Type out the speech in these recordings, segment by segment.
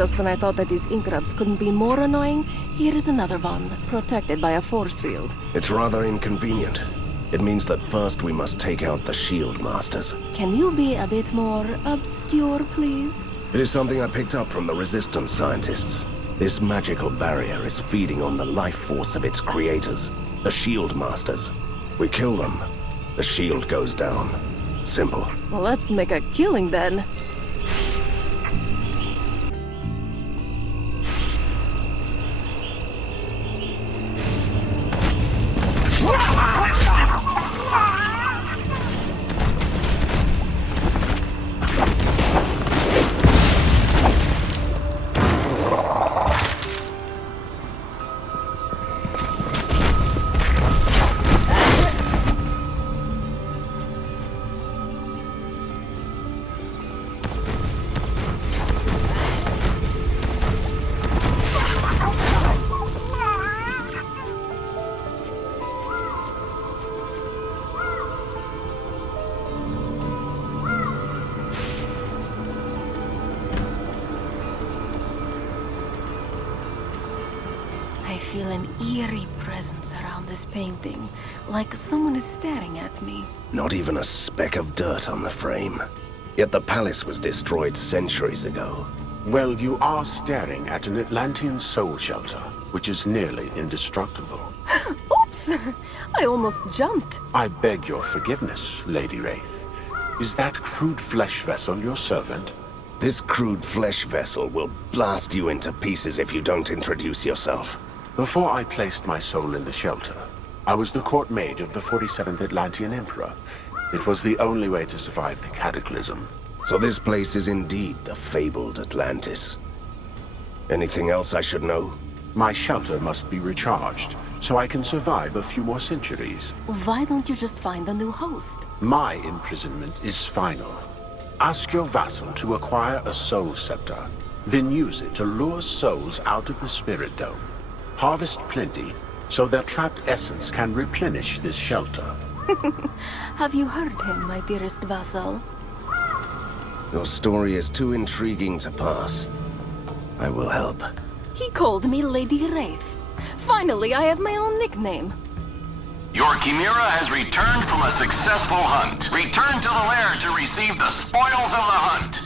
Just when I thought that these ink grubs couldn't be more annoying, here is another one, protected by a force field. It's rather inconvenient. It means that first we must take out the shield masters. Can you be a bit more obscure, please? It is something I picked up from the resistance scientists. This magical barrier is feeding on the life force of its creators, the shield masters. We kill them, the shield goes down. Simple. Well, let's make a killing then. I feel an eerie presence around this painting, like someone is staring at me. Not even a speck of dirt on the frame. Yet the palace was destroyed centuries ago. Well, you are staring at an Atlantean soul shelter, which is nearly indestructible. Oops! I almost jumped. I beg your forgiveness, Lady Wraith. Is that crude flesh vessel your servant? This crude flesh vessel will blast you into pieces if you don't introduce yourself. Before I placed my soul in the shelter, I was the court mage of the 47th Atlantean Emperor. It was the only way to survive the cataclysm. So this place is indeed the fabled Atlantis. Anything else I should know? My shelter must be recharged, so I can survive a few more centuries. Why don't you just find a new host? My imprisonment is final. Ask your vassal to acquire a soul scepter, then use it to lure souls out of the spirit dome. Harvest plenty, so their trapped essence can replenish this shelter. Have you heard him, my dearest vassal? Your story is too intriguing to pass. I will help. He called me Lady Wraith. Finally, I have my own nickname. Your Chimera has returned from a successful hunt. Return to the lair to receive the spoils of the hunt.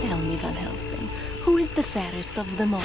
Tell me, Van Helsing, who is the fairest of them all?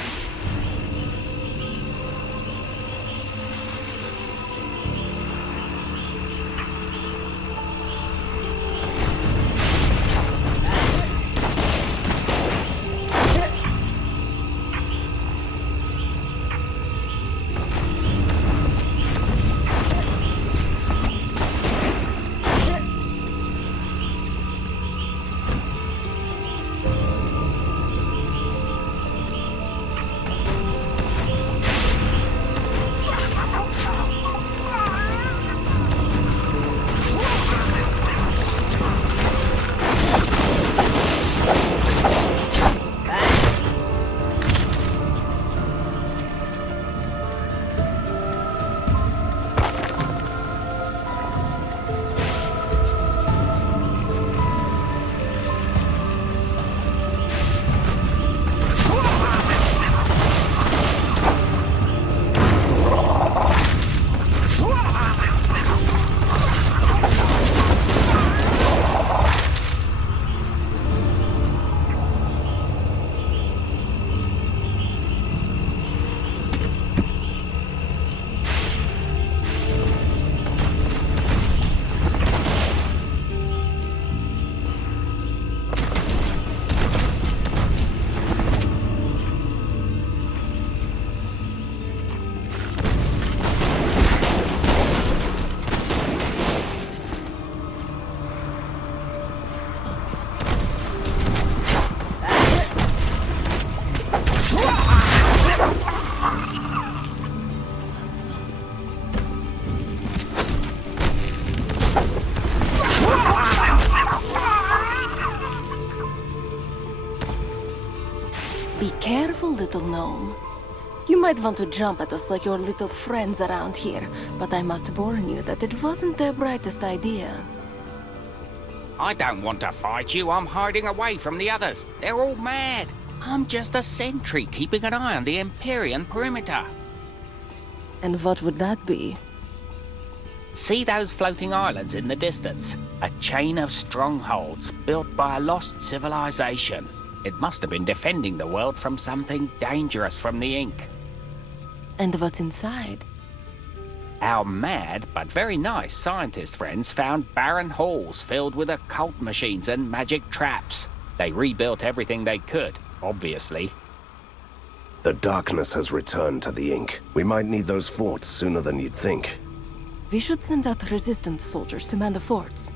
Be careful, little gnome. You might want to jump at us like your little friends around here, but I must warn you that it wasn't the brightest idea. I don't want to fight you. I'm hiding away from the others. They're all mad. I'm just a sentry keeping an eye on the Empyrean perimeter. And what would that be? See those floating islands in the distance? A chain of strongholds built by a lost civilization. It must have been defending the world from something dangerous from the Ink. And what's inside? Our mad but very nice scientist friends found barren halls filled with occult machines and magic traps. They rebuilt everything they could, obviously. The darkness has returned to the Ink. We might need those forts sooner than you'd think. We should send out resistance soldiers to man the forts.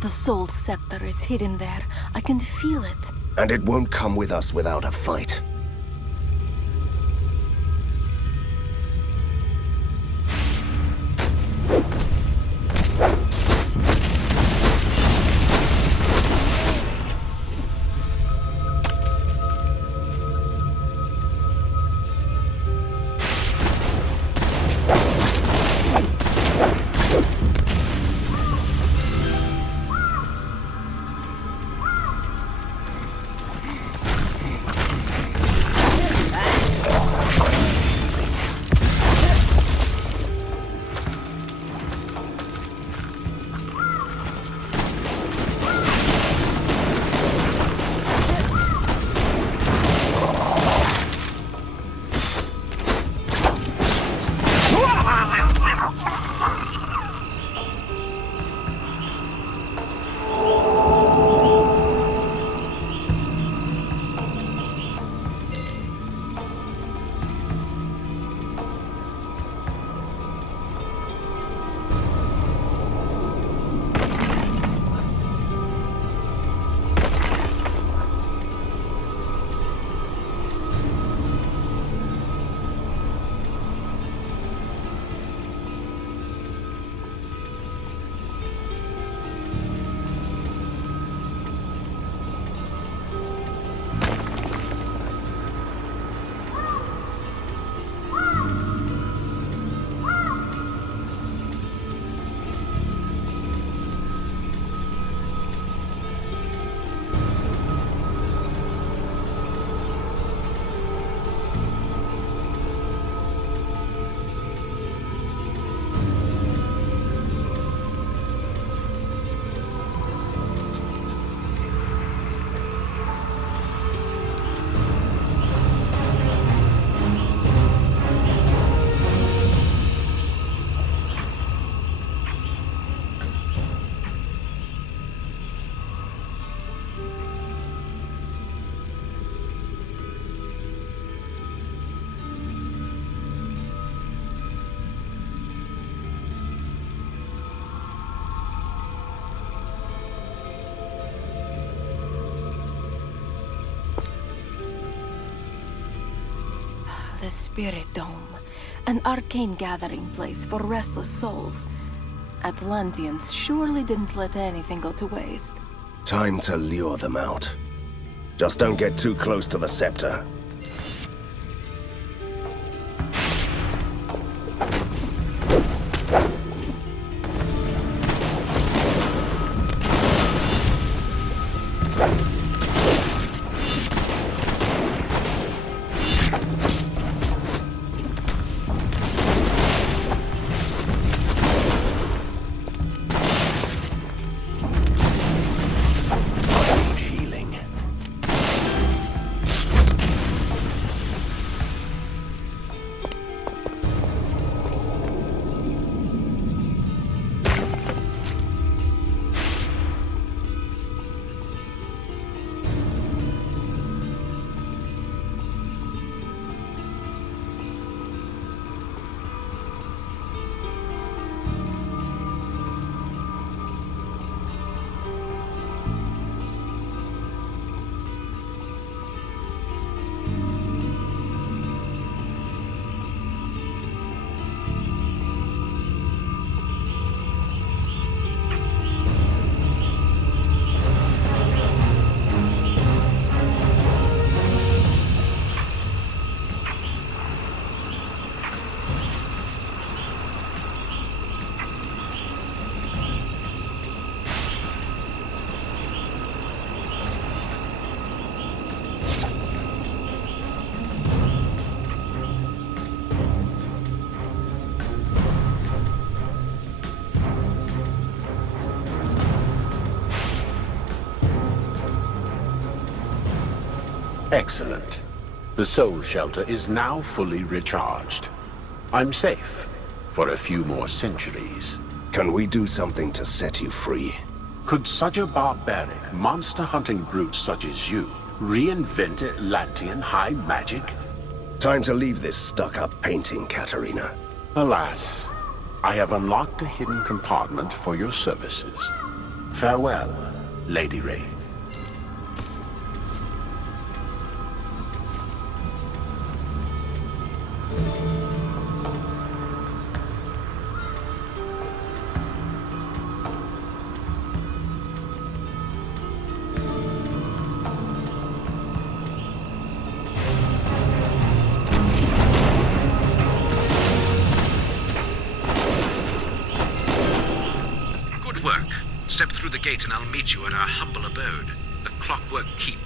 The Soul Scepter is hidden there. I can feel it. And it won't come with us without a fight. the Spirit Dome, an arcane gathering place for restless souls. Atlanteans surely didn't let anything go to waste. Time to lure them out. Just don't get too close to the scepter. Excellent. The soul shelter is now fully recharged. I'm safe for a few more centuries. Can we do something to set you free? Could such a barbaric, monster-hunting brute such as you reinvent Atlantean high magic? Time to leave this stuck-up painting, Katarina. Alas, I have unlocked a hidden compartment for your services. Farewell, Lady Wraith. Step through the gate and I'll meet you at our humble abode, the Clockwork Keep.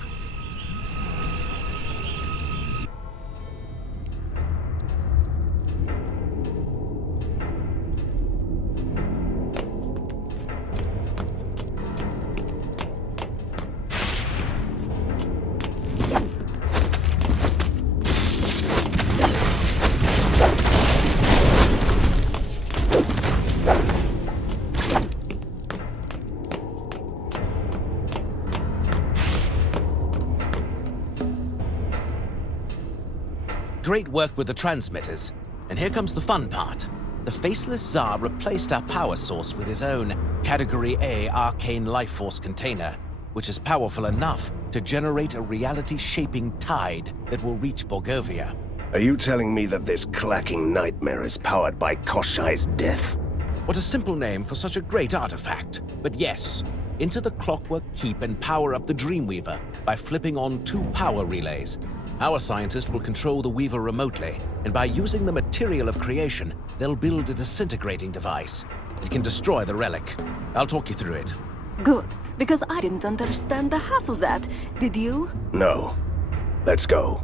Great work with the transmitters. And here comes the fun part. The Faceless Tsar replaced our power source with his own Category A arcane life force container, which is powerful enough to generate a reality-shaping tide that will reach Borgovia. Are you telling me that this clacking nightmare is powered by Koshai's death? What a simple name for such a great artifact. But yes, into the Clockwork Keep and power up the Dreamweaver by flipping on 2 power relays. Our scientist will control the Weaver remotely, and by using the material of creation, they'll build a disintegrating device. It can destroy the relic. I'll talk you through it. Good, because I didn't understand the half of that. Did you? No. Let's go.